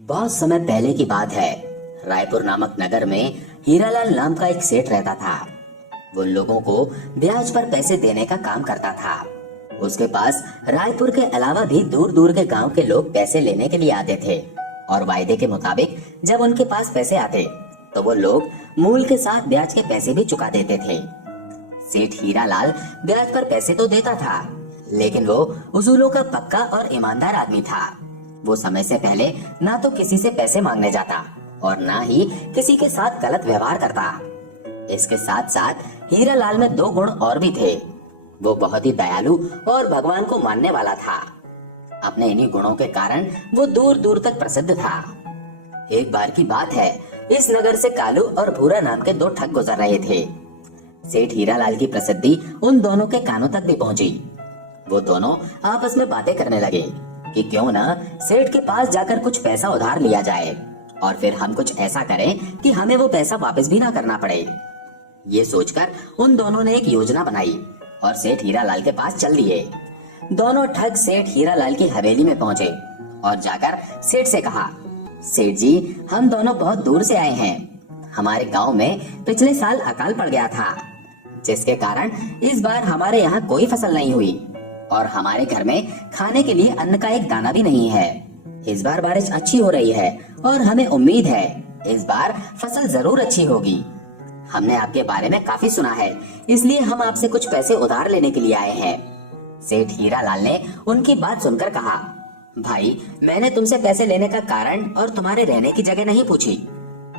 बहुत समय पहले की बात है। रायपुर नामक नगर में हीरालाल नाम का एक सेठ रहता था। वो लोगों को ब्याज पर पैसे देने का काम करता था। उसके पास रायपुर के अलावा भी दूर दूर के गांव के लोग पैसे लेने के लिए आते थे और वायदे के मुताबिक जब उनके पास पैसे आते तो वो लोग मूल के साथ ब्याज के पैसे भी चुका देते थे। सेठ हीरालाल ब्याज पर पैसे तो देता था, लेकिन वो उसूलों का पक्का और ईमानदार आदमी था। वो समय से पहले ना तो किसी से पैसे मांगने जाता और ना ही किसी के साथ गलत व्यवहार करता। इसके साथ साथ हीरालाल में दो गुण और भी थे। वो बहुत ही दयालु और भगवान को मानने वाला था। अपने इन्हीं गुणों के कारण वो दूर दूर तक प्रसिद्ध था। एक बार की बात है, इस नगर से कालू और भूरा नाम के दो ठग गुजर रहे थे। सेठ हीरालाल की प्रसिद्धि उन दोनों के कानों तक भी पहुंची। वो दोनों आपस में बातें करने लगे कि क्यों ना सेठ के पास जाकर कुछ पैसा उधार लिया जाए और फिर हम कुछ ऐसा करें कि हमें वो पैसा वापस भी ना करना पड़े। ये सोचकर उन दोनों ने एक योजना बनाई और सेठ हीरालाल के पास चल दिए। दोनों ठग सेठ हीरालाल की हवेली में पहुंचे और जाकर सेठ से कहा, सेठ जी, हम दोनों बहुत दूर से आए हैं। हमारे गांव में पिछले साल अकाल पड़ गया था, जिसके कारण इस बार हमारे यहाँ कोई फसल नहीं हुई और हमारे घर में खाने के लिए अन्न का एक दाना भी नहीं है। इस बार बारिश अच्छी हो रही है और हमें उम्मीद है इस बार फसल जरूर अच्छी होगी। हमने आपके बारे में काफी सुना है, इसलिए हम आपसे कुछ पैसे उधार लेने के लिए आए हैं। सेठ हीरालाल ने उनकी बात सुनकर कहा, भाई, मैंने तुमसे पैसे लेने का कारण और तुम्हारे रहने की जगह नहीं पूछी।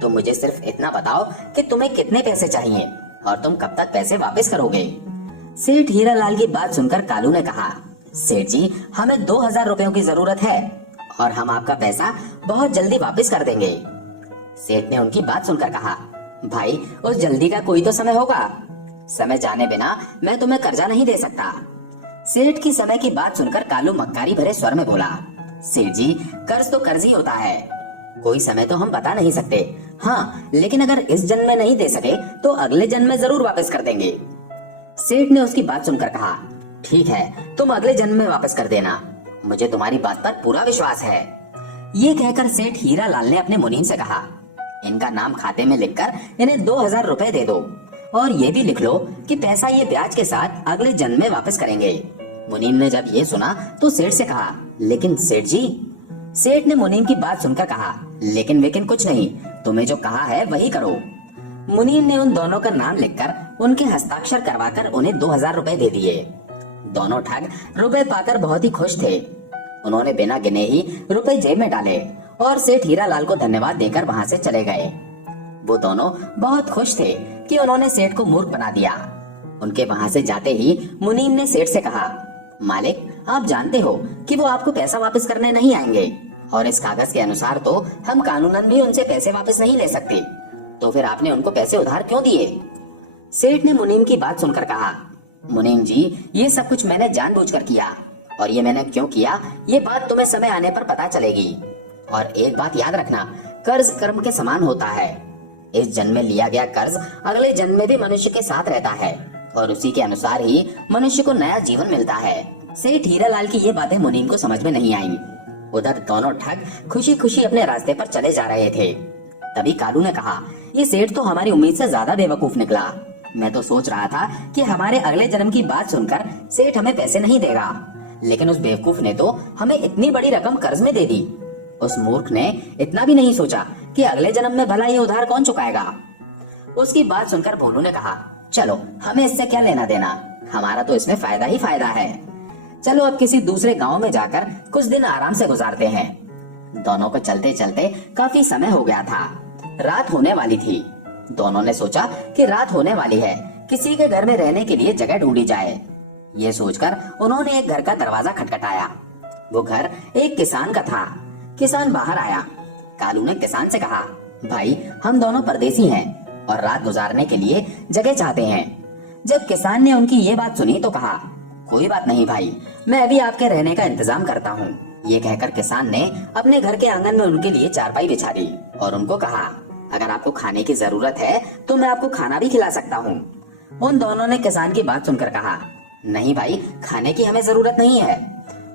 तुम मुझे सिर्फ इतना बताओ कि तुम्हें कितने पैसे चाहिए और तुम कब तक पैसे वापस करोगे। सेठ हीरालाल की बात सुनकर कालू ने कहा, सेठ जी, हमें 2000 रुपयों की जरूरत है और हम आपका पैसा बहुत जल्दी वापस कर देंगे। सेठ ने उनकी बात सुनकर कहा, भाई, उस जल्दी का कोई तो समय होगा। समय जाने बिना मैं तुम्हें कर्जा नहीं दे सकता। सेठ की समय की बात सुनकर कालू मक्कारी भरे स्वर में बोला, सेठ जी, कर्ज तो कर्ज ही होता है, कोई समय तो हम बता नहीं सकते। हाँ, लेकिन अगर इस जन्म में नहीं दे सके तो अगले जन्म में जरूर वापस कर देंगे। सेठ ने उसकी बात सुनकर कहा, ठीक है, तुम अगले जन्म में वापस कर देना, मुझे तुम्हारी बात पर पूरा विश्वास है। ये कहकर सेठ हीरालाल ने अपने मुनीम से कहा, इनका नाम खाते में लिखकर इन्हें 2000 रुपए दे दो और ये भी लिख लो कि पैसा ये ब्याज के साथ अगले जन्म में वापस करेंगे। मुनीम ने जब ये सुना तो सेठ से कहा, लेकिन सेठ जी। सेठ ने मुनीम की बात सुनकर कहा, लेकिन कुछ नहीं, तुम्हें जो कहा है वही करो। मुनीम ने उन दोनों का नाम लिखकर उनके हस्ताक्षर करवाकर उन्हें 2000 रुपए दे दिए। दोनों ठग रुपए पाकर बहुत ही खुश थे। उन्होंने बिना गिने ही रुपए जेब में डाले और सेठ हीरालाल को धन्यवाद देकर वहां से चले गए। वो दोनों बहुत खुश थे कि उन्होंने सेठ को मूर्ख बना दिया। उनके वहां से जाते ही मुनीम ने सेठ से कहा, मालिक, आप जानते हो कि वो आपको पैसा वापस करने नहीं आएंगे और इस कागज के अनुसार तो हम कानूनन भी उनसे पैसे वापस नहीं ले सकते, तो फिर आपने उनको पैसे उधार क्यों दिए। सेठ ने मुनीम की बात सुनकर कहा, मुनीम जी, ये सब कुछ मैंने जानबूझकर किया और ये मैंने क्यों किया ये बात तुम्हें समय आने पर पता चलेगी। और एक बात याद रखना, कर्ज कर्म के समान होता है। इस जन्म में लिया गया कर्ज अगले जन्म में भी मनुष्य के साथ रहता है और उसी के अनुसार ही मनुष्य को नया जीवन मिलता है। सेठ हीरालाल की ये बातें मुनीम को समझ में नहीं आई। उधर दोनों ठग खुशी खुशी अपने रास्ते पर चले जा रहे थे। तभी कालू ने कहा, ये सेठ तो हमारी उम्मीद से ज्यादा बेवकूफ निकला। मैं तो सोच रहा था कि हमारे अगले जन्म की बात सुनकर सेठ हमें पैसे नहीं देगा, लेकिन उस बेवकूफ ने तो हमें इतनी बड़ी रकम कर्ज में दे दी। उस मूर्ख ने इतना भी नहीं सोचा कि अगले जन्म में भला ये उधार कौन चुकाएगा। उसकी बात सुनकर भोलू ने कहा, चलो, हमें इससे क्या लेना देना, हमारा तो इसमें फायदा ही फायदा है। चलो अब किसी दूसरे गांव में जाकर कुछ दिन आराम से गुजारते हैं। दोनों को चलते चलते काफी समय हो गया था। रात होने वाली थी। दोनों ने सोचा कि रात होने वाली है, किसी के घर में रहने के लिए जगह ढूंढी जाए। ये सोचकर उन्होंने एक घर का दरवाजा खटखटाया। वो घर एक किसान का था। किसान बाहर आया। कालू ने किसान से कहा, भाई, हम दोनों परदेसी हैं और रात गुजारने के लिए जगह चाहते हैं। जब किसान ने उनकी ये बात सुनी तो कहा, कोई बात नहीं भाई, मैं अभी आपके रहने का इंतजाम करता हूँ। ये कहकर किसान ने अपने घर के आंगन में उनके लिए चारपाई बिछा दी और उनको कहा, अगर आपको खाने की जरूरत है तो मैं आपको खाना भी खिला सकता हूँ। उन दोनों ने किसान की बात सुनकर कहा, नहीं भाई, खाने की हमें जरूरत नहीं है,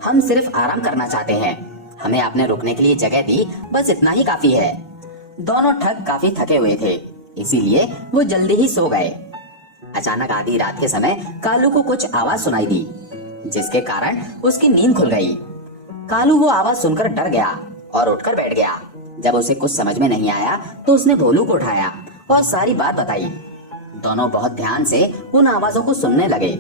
हम सिर्फ आराम करना चाहते हैं हमें आपने रुकने के लिए जगह दी, बस इतना ही काफी है। दोनों ठग काफी थके हुए थे, इसीलिए वो जल्दी ही सो गए। अचानक आधी रात के समय कालू को कुछ आवाज सुनाई दी, जिसके कारण उसकी नींद खुल गई। कालू वो आवाज सुनकर डर गया और उठकर बैठ गया। जब उसे कुछ समझ में नहीं आया तो उसने भोलू को उठाया और सारी बात बताई। दोनों बहुत ध्यान से उन आवाजों को सुनने लगे।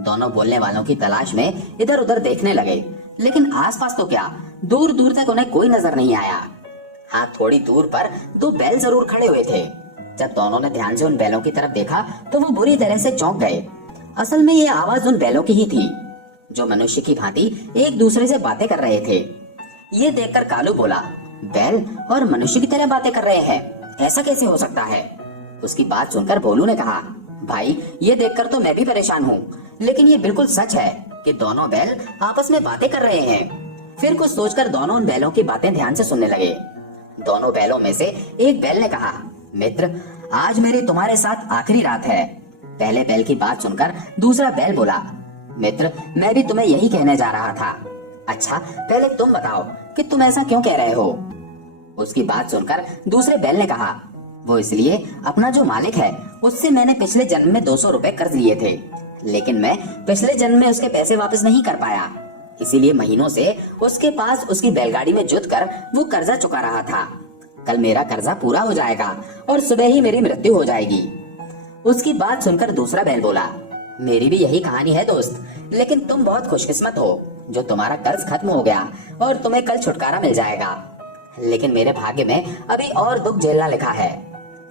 दोनों बोलने वालों की तलाश में इधर उधर देखने लगे, लेकिन आसपास तो क्या, दूर दूर तक उन्हें कोई नजर नहीं आया। हाँ, थोड़ी दूर पर दो बैल जरूर खड़े हुए थे। जब दोनों ने ध्यान से उन बैलों की तरफ देखा तो वो बुरी तरह से चौंक गए। असल में ये आवाज उन बैलों की ही थी, जो मनुष्य की भांति एक दूसरे से बातें कर रहे थे। ये देखकर कालू बोला, बैल और मनुष्य की तरह बातें कर रहे हैं, ऐसा कैसे हो सकता है? उसकी बात सुनकर भोलू ने कहा, भाई ये देखकर तो मैं भी परेशान हूँ, लेकिन ये बिल्कुल सच है कि दोनों बैल आपस में बातें कर रहे हैं। फिर कुछ सोचकर दोनों उन बैलों की बातें ध्यान से सुनने लगे। दोनों बैलों में से एक बैल ने कहा, मित्र, आज मेरी तुम्हारे साथ आखिरी रात है। पहले बैल की बात सुनकर दूसरा बैल बोला, मित्र, मैं भी तुम्हें यही कहने जा रहा था। अच्छा, पहले तुम बताओ कि तुम ऐसा क्यों कह रहे हो? उसकी बात सुनकर दूसरे बैल ने कहा, वो इसलिए, अपना जो मालिक है उससे मैंने पिछले जन्म में 200 रुपए कर्ज लिए थे, लेकिन मैं पिछले जन्म में उसके पैसे वापस नहीं कर पाया, इसीलिए महीनों से उसके पास उसकी बैलगाड़ी में जुत कर वो कर्जा चुका रहा था। कल मेरा कर्जा पूरा हो जाएगा और सुबह ही मेरी मृत्यु हो जाएगी। उसकी बात सुनकर दूसरा बैल बोला, मेरी भी यही कहानी है दोस्त, लेकिन तुम बहुत खुशकिस्मत हो जो तुम्हारा कर्ज खत्म हो गया और तुम्हें कल छुटकारा मिल जाएगा। लेकिन मेरे भाग्य में अभी और दुख झेलना लिखा है।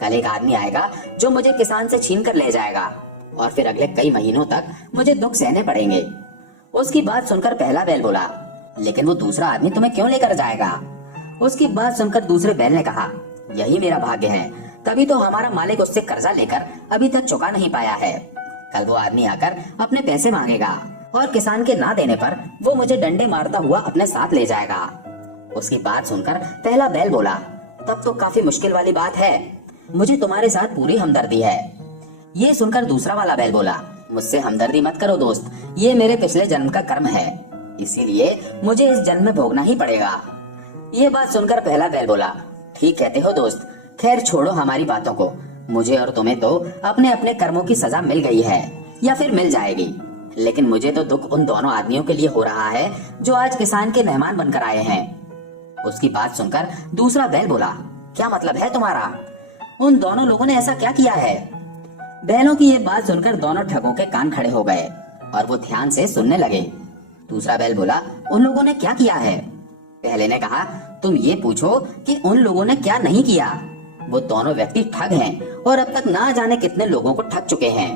कल एक आदमी आएगा जो मुझे किसान से छीन कर ले जाएगा और फिर अगले कई महीनों तक मुझे दुख सहने पड़ेंगे। उसकी बात सुनकर पहला बैल बोला, लेकिन वो दूसरा आदमी तुम्हें क्यों लेकर जाएगा? उसकी बात सुनकर दूसरे बैल ने कहा, यही मेरा भाग्य है, तभी तो हमारा मालिक उससे कर्जा लेकर अभी तक चुका नहीं पाया है। कल वो आदमी आकर अपने पैसे मांगेगा और किसान के ना देने पर वो मुझे डंडे मारता हुआ अपने साथ ले जाएगा। उसकी बात सुनकर पहला बैल बोला, तब तो काफी मुश्किल वाली बात है, मुझे तुम्हारे साथ पूरी हमदर्दी है। ये सुनकर दूसरा वाला बैल बोला, मुझसे हमदर्दी मत करो दोस्त, ये मेरे पिछले जन्म का कर्म है, इसीलिए मुझे इस जन्म में भोगना ही पड़ेगा। ये बात सुनकर पहला बैल बोला, ठीक कहते हो दोस्त, खैर छोड़ो हमारी बातों को, मुझे और तुम्हें तो अपने अपने कर्मों की सजा मिल गई है या फिर मिल जाएगी, लेकिन मुझे तो दुख उन दोनों आदमियों के लिए हो रहा है जो आज किसान के मेहमान बनकर आए हैं। उसकी बात सुनकर दूसरा बैल बोला, क्या मतलब है तुम्हारा? उन दोनों लोगों ने ऐसा क्या किया है? बैलों की ये बात सुनकर दोनों ठगों के कान खड़े हो गए और वो ध्यान से सुनने लगे। दूसरा बैल बोला, उन लोगों ने क्या किया है? पहले ने कहा, तुम ये पूछो कि उन लोगों ने क्या नहीं किया। वो दोनों व्यक्ति ठग हैं और अब तक ना जाने कितने लोगों को ठग चुके हैं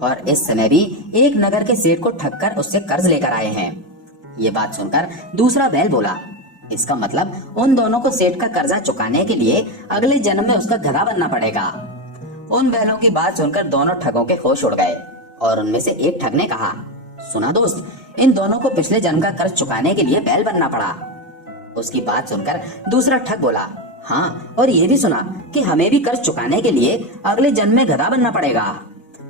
और इस समय भी एक नगर के सेठ को ठग कर उससे कर्ज लेकर आए हैं। ये बात सुनकर दूसरा बैल बोला, इसका मतलब उन दोनों को सेठ का कर्जा चुकाने के लिए अगले जन्म में उसका गधा बनना पड़ेगा। उन बैलों की बात सुनकर दोनों ठगों के होश उड़ गए और उनमें से एक ठग ने कहा, सुना दोस्त, इन दोनों को पिछले जन्म का कर्ज चुकाने के लिए बैल बनना पड़ा। उसकी बात सुनकर दूसरा ठग बोला, हाँ, और ये भी सुना कि हमें भी कर्ज चुकाने के लिए अगले जन्म में गधा बनना पड़ेगा।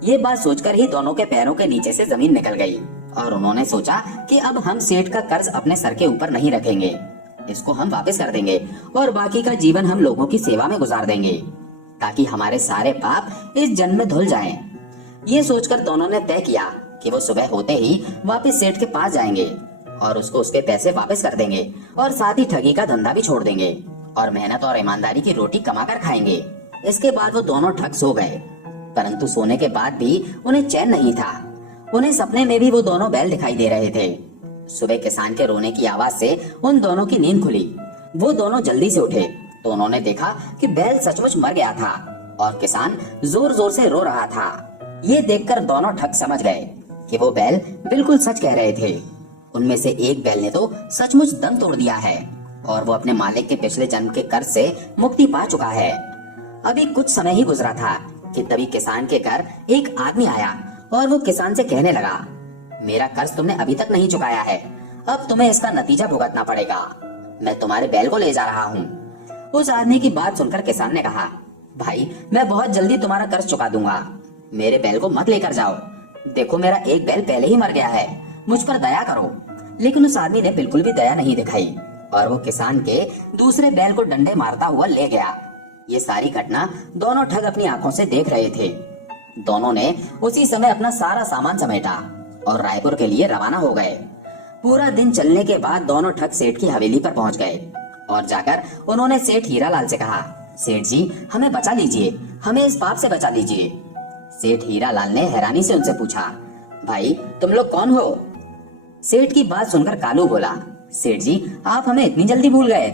ये बात सोचकर ही दोनों के पैरों के नीचे से जमीन निकल गई और उन्होंने सोचा कि अब हम सेठ का कर्ज अपने सर के ऊपर नहीं रखेंगे, इसको हम वापस कर देंगे और बाकी का जीवन हम लोगों की सेवा में गुजार देंगे ताकि हमारे सारे पाप इस जन्म में धुल जाएं। ये सोचकर दोनों ने तय किया कि वो सुबह होते ही वापस सेठ के पास जाएंगे और उसको उसके पैसे वापस कर देंगे और साथ ही ठगी का धंधा भी छोड़ देंगे और मेहनत और ईमानदारी की रोटी कमाकर खाएंगे। इसके बाद वो दोनों ठग सो गए, परंतु सोने के बाद भी उन्हें चैन नहीं था। उन्हें सपने में भी वो दोनों बैल दिखाई दे रहे थे। सुबह किसान के रोने की आवाज से उन दोनों की नींद खुली। वो दोनों जल्दी से उठे तो उन्होंने देखा कि बैल सचमुच मर गया था और किसान जोर जोर से रो रहा था। ये देखकर दोनों ठग समझ गए कि वो बैल बिल्कुल सच कह रहे थे। उनमें से एक बैल ने तो सचमुच दम तोड़ दिया है और वो अपने मालिक के पिछले जन्म के कर्ज से मुक्ति पा चुका है। अभी कुछ समय ही गुजरा था कि तभी किसान के घर एक आदमी आया और वो किसान से कहने लगा, मेरा कर्ज तुमने अभी तक नहीं चुकाया है, अब तुम्हें इसका नतीजा भुगतना पड़ेगा। मैं तुम्हारे बैल को ले जा रहा हूँ। उस आदमी की बात सुनकर किसान ने कहा, भाई मैं बहुत जल्दी तुम्हारा कर्ज चुका दूंगा, मेरे बैल को मत लेकर जाओ। देखो मेरा एक बैल पहले ही मर गया है, मुझ पर दया करो। लेकिन उस आदमी ने बिल्कुल भी दया नहीं दिखाई। और वो किसान के दूसरे बैल को डंडे मारता हुआ ले गया। ये सारी घटना दोनों ठग अपनी आंखों से देख रहे थे। दोनों ने उसी समय अपना सारा सामान समेटा और रायपुर के लिए रवाना हो गए। पूरा दिन चलने के बाद दोनों ठग सेठ की हवेली पर पहुंच गए और जाकर उन्होंने सेठ हीरालाल से कहा, सेठ जी हमें बचा लीजिए, हमें इस पाप से बचा लीजिए। सेठ हीरालाल ने हैरानी से उनसे पूछा, भाई तुम लोग कौन हो? सेठ की बात सुनकर कालू बोला, सेठ जी आप हमें इतनी जल्दी भूल गए?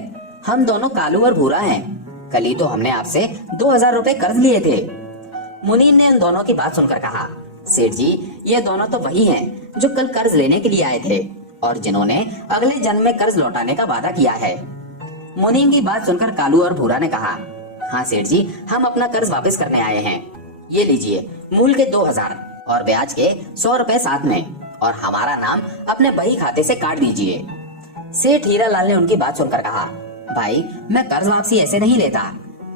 हम दोनों कालू और भूरा हैं। कल ही तो हमने आपसे 2000 रुपए कर्ज लिए थे। मुनीम ने उन दोनों की बात सुनकर कहा, सेठ जी ये दोनों तो वही हैं जो कल कर्ज लेने के लिए आए थे और जिन्होंने अगले जन्म में कर्ज लौटाने का वादा किया है। मुनीम की बात सुनकर कालू और भूरा ने कहा, हाँ सेठ जी हम अपना कर्ज वापस करने आए हैं। ये लीजिए मूल के 2000 और ब्याज के 100 रुपए साथ में, और हमारा नाम अपने बही खाते से काट दीजिए। सेठ हीरालाल ने उनकी बात सुनकर कहा, भाई मैं कर्ज वापसी ऐसे नहीं लेता,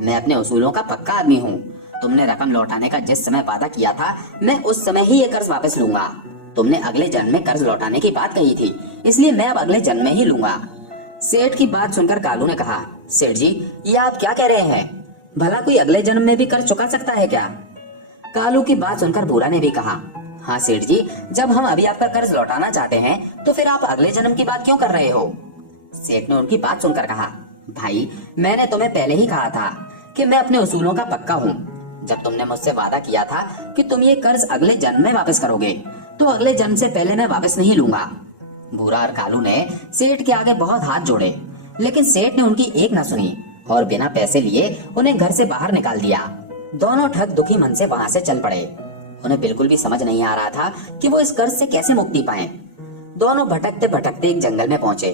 मैं अपने उसूलों का पक्का आदमी हूँ। तुमने रकम लौटाने का जिस समय वादा किया था मैं उस समय ही ये कर्ज वापस लूंगा। तुमने अगले जन्म में कर्ज लौटाने की बात कही थी, इसलिए मैं अब अगले जन्म में ही लूंगा। सेठ की बात सुनकर कालू ने कहा, सेठ जी ये आप क्या कह रहे हैं? भला कोई अगले जन्म में भी कर्ज चुका सकता है क्या? कालू की बात सुनकर भूरा ने भी कहा, हाँ सेठ जी जब हम अभी आपका कर्ज लौटाना चाहते हैं तो फिर आप अगले जन्म की बात क्यों कर रहे हो? सेठ ने उनकी बात सुनकर कहा, भाई मैंने तुम्हें पहले ही कहा था कि मैं अपने उसूलों का पक्का हूँ। जब तुमने मुझसे वादा किया था कि तुम ये कर्ज अगले जन्म में वापस करोगे तो अगले जन्म से पहले मैं वापस नहीं लूंगा। भूरा और कालू ने सेठ के आगे बहुत हाथ जोड़े, लेकिन सेठ ने उनकी एक न सुनी और बिना पैसे लिए उन्हें घर से बाहर निकाल दिया। दोनों ठग दुखी मन से वहाँ से चल पड़े। उन्हें बिल्कुल भी समझ नहीं आ रहा था कि वो इस कर्ज से कैसे मुक्ति पाएं। दोनों भटकते भटकते एक जंगल में पहुंचे।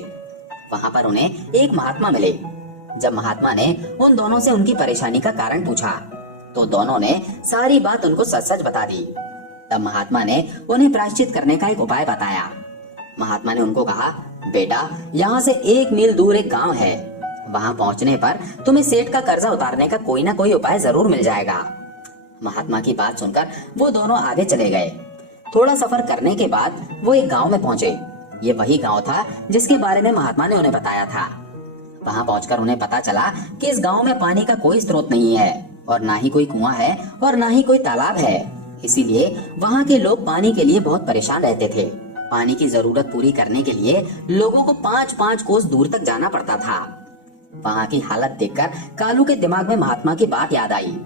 वहाँ पर उन्हें एक महात्मा मिले। जब महात्मा ने उन दोनों से उनकी परेशानी का कारण पूछा तो दोनों ने सारी बात उनको सच सच बता दी। तब महात्मा ने उन्हें प्रायश्चित करने का एक उपाय बताया। महात्मा ने उनको कहा, बेटा यहाँ से 1 मील दूर एक गांव है, वहाँ पहुँचने पर तुम्हें सेठ का कर्जा उतारने का कोई ना कोई उपाय जरूर मिल जाएगा। महात्मा की बात सुनकर वो दोनों आगे चले गए। थोड़ा सफर करने के बाद वो एक गांव में पहुंचे। ये वही गांव था जिसके बारे में महात्मा ने उन्हें बताया था। वहां पहुंचकर उन्हें पता चला कि इस गांव में पानी का कोई स्रोत नहीं है और ना ही कोई कुआं है और ना ही कोई तालाब है। इसीलिए वहां के लोग पानी के लिए बहुत परेशान रहते थे। पानी की जरूरत पूरी करने के लिए लोगों को 5-5 कोस दूर तक जाना पड़ता था। वहां की हालत देखकर कालू के दिमाग में महात्मा की बात याद आई।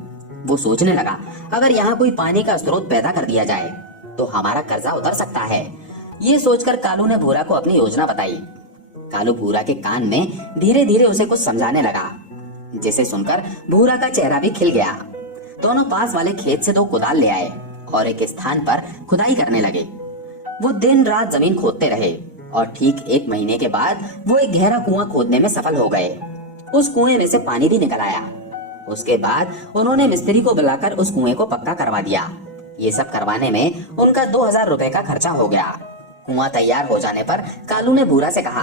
वो सोचने लगा, अगर यहाँ कोई पानी का स्रोत पैदा कर दिया जाए तो हमारा कर्जा उतर सकता है। ये सोचकर कालू ने भूरा को अपनी योजना बताई। कालू भूरा के कान में धीरे धीरे उसे कुछ समझाने लगा, जिसे सुनकर भूरा का चेहरा भी खिल गया। दोनों पास वाले खेत से 2 कुदाल ले आए और एक स्थान पर खुदाई करने लगे। वो दिन रात जमीन खोदते रहे और ठीक 1 महीने के बाद वो एक गहरा कुआं खोदने में सफल हो गए। उस कुएं में से पानी भी निकल आया। उसके बाद उन्होंने मिस्त्री को बुलाकर उस कुएं को पक्का करवा दिया। ये सब करवाने में उनका 2000 रुपए का खर्चा हो गया। कुआं तैयार हो जाने पर कालू ने भूरा से कहा,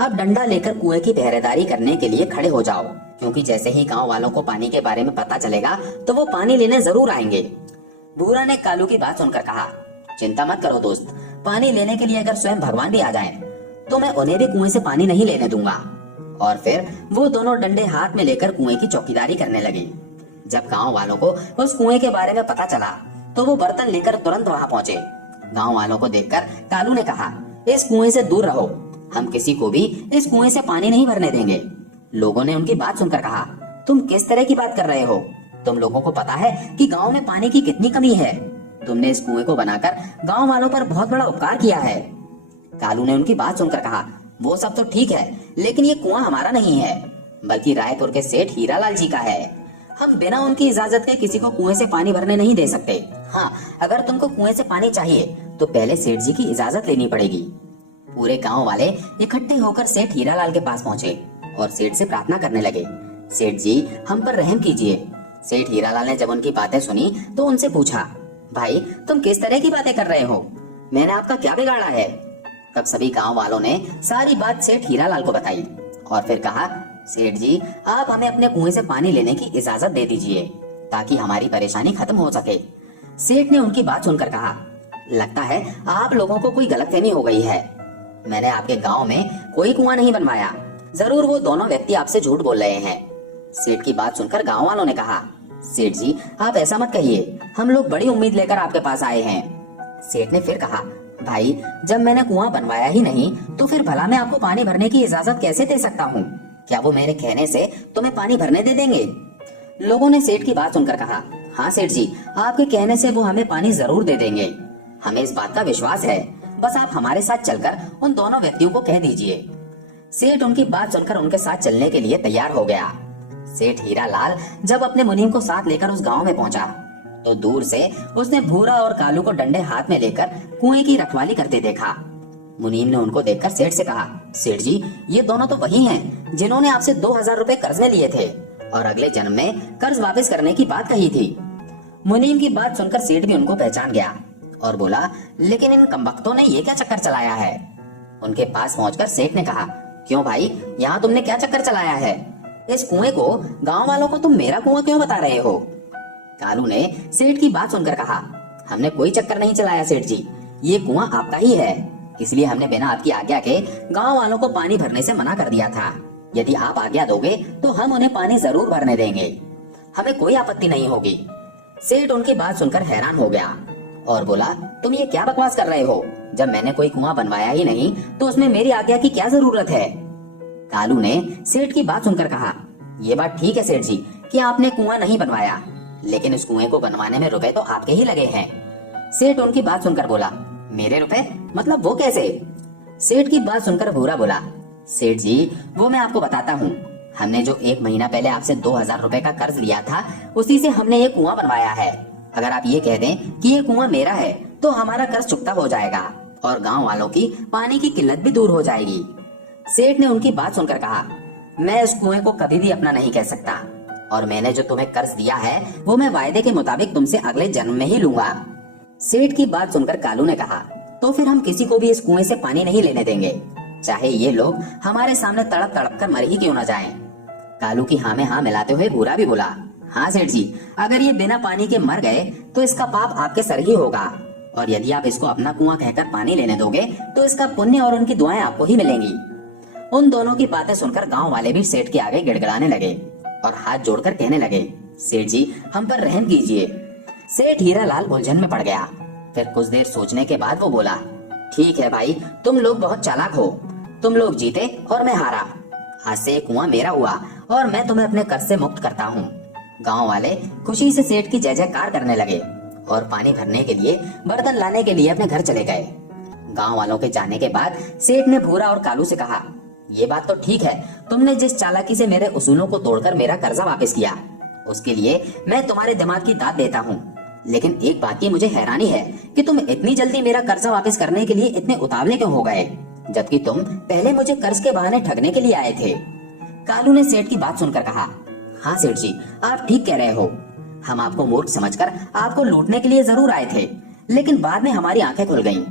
अब डंडा लेकर कुएं की पहरेदारी करने के लिए खड़े हो जाओ, क्योंकि जैसे ही गांव वालों को पानी के बारे में पता चलेगा तो वो पानी लेने जरूर आएंगे। भूरा ने कालू की बात सुनकर कहा, चिंता मत करो दोस्त, पानी लेने के लिए अगर स्वयं भगवान भी आ जाए तो मैं उन्हें भी कुएं से पानी नहीं लेने दूंगा। और फिर वो दोनों डंडे हाथ में लेकर कुएं की चौकीदारी करने लगे। जब गांव वालों को उस कुएं के बारे में पता चला तो वो बर्तन लेकर तुरंत वहां पहुंचे। गांव वालों को देखकर कालू ने कहा, इस कुएं से दूर रहो, हम किसी को भी इस कुएं से पानी नहीं भरने देंगे। लोगों ने उनकी बात सुनकर कहा, तुम किस तरह की बात कर रहे हो? तुम लोगों को पता है कि गांव में पानी की कितनी कमी है? तुमने इस कुएं को बनाकर गांव वालों पर बहुत बड़ा उपकार किया है। कालू ने उनकी बात सुनकर कहा, वो सब तो ठीक है, लेकिन ये कुआं हमारा नहीं है, बल्कि रायपुर के सेठ हीरालाल जी का है। हम बिना उनकी इजाजत के किसी को कुएं से पानी भरने नहीं दे सकते। हाँ, अगर तुमको कुएं से पानी चाहिए तो पहले सेठ जी की इजाजत लेनी पड़ेगी। पूरे गांव वाले इकट्ठे होकर सेठ हीरालाल के पास पहुंचे और सेठ से प्रार्थना करने लगे, सेठ जी हम पर रहम कीजिए। सेठ हीरालाल ने जब उनकी बातें सुनी तो उनसे पूछा, भाई तुम किस तरह की बातें कर रहे हो? मैंने आपका क्या बिगाड़ा है? तब सभी गांव वालों ने सारी बात सेठ हीरालाल को बताई और फिर कहा, सेठ जी आप हमें अपने कुएं से पानी लेने की इजाजत दे दीजिए ताकि हमारी परेशानी खत्म हो सके। सेठ ने उनकी बात सुनकर कहा, लगता है आप लोगों को कोई गलतफहमी हो गई है। मैंने आपके गांव में कोई कुआं नहीं बनवाया। जरूर वो दोनों व्यक्ति आपसे झूठ बोल रहे हैं। सेठ की बात सुनकर गांव वालों ने कहा, सेठ जी आप ऐसा मत कहिए, हम लोग बड़ी उम्मीद लेकर आपके पास आए हैं। सेठ ने फिर कहा, भाई जब मैंने कुआं बनवाया ही नहीं तो फिर भला मैं आपको पानी भरने की इजाजत कैसे दे सकता हूँ? क्या वो मेरे कहने से तुम्हें पानी भरने दे देंगे? लोगों ने सेठ की बात सुनकर कहा, हाँ सेठ जी, आपके कहने से वो हमें पानी जरूर दे देंगे, हमें इस बात का विश्वास है, बस आप हमारे साथ चलकर उन दोनों व्यक्तियों को कह दीजिए। सेठ उनकी बात सुनकर उनके साथ चलने के लिए तैयार हो गया। सेठ हीरालाल जब अपने मुनीम को साथ लेकर उस गांव में पहुंचा तो दूर से उसने भूरा और कालू को डंडे हाथ में लेकर कुएं की रखवाली करते देखा। मुनीम ने उनको देखकर सेठ से कहा, सेठ जी ये दोनों तो वही हैं जिन्होंने आपसे 2000 रुपए कर्ज में लिए थे और अगले जन्म में कर्ज वापस करने की बात कही थी। मुनीम की बात सुनकर सेठ भी उनको पहचान गया और बोला, लेकिन इन कमबख्तों ने ये क्या चक्कर चलाया है? उनके पास पहुंचकर सेठ ने कहा, क्यों भाई, यहाँ तुमने क्या चक्कर चलाया है? इस कुएं को गांव वालों को तुम मेरा कुआं क्यों बता रहे हो? कालू ने सेठ की बात सुनकर कहा, हमने कोई चक्कर नहीं चलाया सेठ जी, ये कुआं आपका ही है, इसलिए हमने बिना आपकी आज्ञा के गांव वालों को पानी भरने से मना कर दिया था। यदि आप आज्ञा दोगे तो हम उन्हें पानी जरूर भरने देंगे, हमें कोई आपत्ति नहीं होगी। सेठ उनकी बात सुनकर हैरान हो गया और बोला, तुम ये क्या बकवास कर रहे हो? जब मैंने कोई कुआं बनवाया ही नहीं तो उसमें मेरी आज्ञा की क्या जरूरत है? कालू ने सेठ की बात सुनकर कहा, ये बात ठीक है सेठ जी कि आपने कुआं नहीं बनवाया, लेकिन इस कुएं को बनवाने में रुपए तो आपके ही लगे हैं। सेठ उनकी बात सुनकर बोला, मेरे रुपए? मतलब वो कैसे? सेठ की बात सुनकर भूरा बोला, सेठ जी वो मैं आपको बताता हूँ, हमने जो 1 महीना पहले आपसे 2000 रुपए का कर्ज लिया था उसी से हमने ये कुआं बनवाया है। अगर आप ये कह दें कि ये कुआं मेरा है तो हमारा कर्ज चुकता हो जाएगा और गांव वालों की पानी की किल्लत भी दूर हो जाएगी। सेठ ने उनकी बात सुनकर कहा, मैं इस कुएं को कभी भी अपना नहीं कह सकता और मैंने जो तुम्हें कर्ज दिया है वो मैं वायदे के मुताबिक तुमसे अगले जन्म में ही लूंगा। सेठ की बात सुनकर कालू ने कहा, तो फिर हम किसी को भी इस कुएं से पानी नहीं लेने देंगे, चाहे ये लोग हमारे सामने तड़प तड़प कर मर ही क्यों न जाएं। कालू की हाँ में हाँ मिलाते हुए भूरा भी बोला, हाँ सेठ जी, अगर ये बिना पानी के मर गए तो इसका पाप आपके सर ही होगा, और यदि आप इसको अपना कुआं कहकर पानी लेने दोगे तो इसका पुण्य और उनकी दुआएं आपको ही मिलेंगी। उन दोनों की बातें सुनकर गांव वाले भी सेठ के आगे गिड़गिड़ाने लगे और हाथ जोड़कर कहने लगे, सेठ जी हम पर रहम कीजिए। सेठ हीरालाल उलझन में पड़ गया। फिर कुछ देर सोचने के बाद वो बोला, ठीक है भाई, तुम लोग बहुत चालाक हो, तुम लोग जीते और मैं हारा, आज से कुआं मेरा हुआ और मैं तुम्हें अपने कर्ज से मुक्त करता हूँ। गांव वाले खुशी से सेठ की जय जयकार करने लगे और पानी भरने के लिए बर्तन लाने के लिए अपने घर चले गए। गांव वालों के जाने के बाद सेठ ने भूरा और कालू से कहा, ये बात तो ठीक है, तुमने जिस चालाकी से मेरे उसूलों को तोड़कर मेरा कर्जा वापस किया उसके लिए मैं तुम्हारे दिमाग की दाद देता हूँ, लेकिन एक बात की मुझे हैरानी है कि तुम इतनी जल्दी मेरा कर्जा वापस करने के लिए इतने उतावले क्यों हो गए, जबकि तुम पहले मुझे कर्ज के बहाने ठगने के लिए आए थे। कालू ने सेठ की बात सुनकर कहा, हाँ सेठ जी आप ठीक कह रहे हो, हम आपको मूर्ख समझकर आपको लूटने के लिए जरूर आए थे, लेकिन बाद में हमारी आंखें खुल गईं।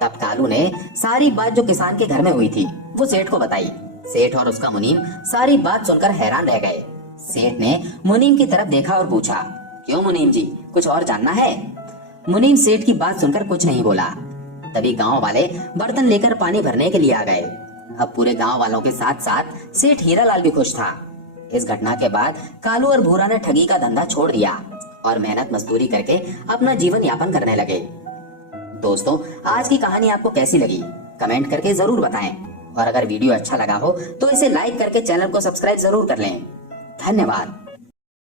तब कालू ने सारी बात जो किसान के घर में हुई थी वो सेठ को बताई। सेठ और उसका मुनीम सारी बात सुनकर हैरान रह गए। सेठ ने मुनीम की तरफ देखा और पूछा, क्यों मुनीम जी, कुछ और जानना है? मुनीम सेठ की बात सुनकर कुछ नहीं बोला। तभी गांव वाले बर्तन लेकर पानी भरने के लिए आ गए। अब पूरे गांव वालों के साथ साथ सेठ हीरालाल भी खुश था। इस घटना के बाद कालू और भूरा ने ठगी का धंधा छोड़ दिया और मेहनत मजदूरी करके अपना जीवन यापन करने लगे। दोस्तों आज की कहानी आपको कैसी लगी कमेंट करके जरूर बताएं, और अगर वीडियो अच्छा लगा हो तो इसे लाइक करके चैनल को सब्सक्राइब जरूर कर लें। धन्यवाद।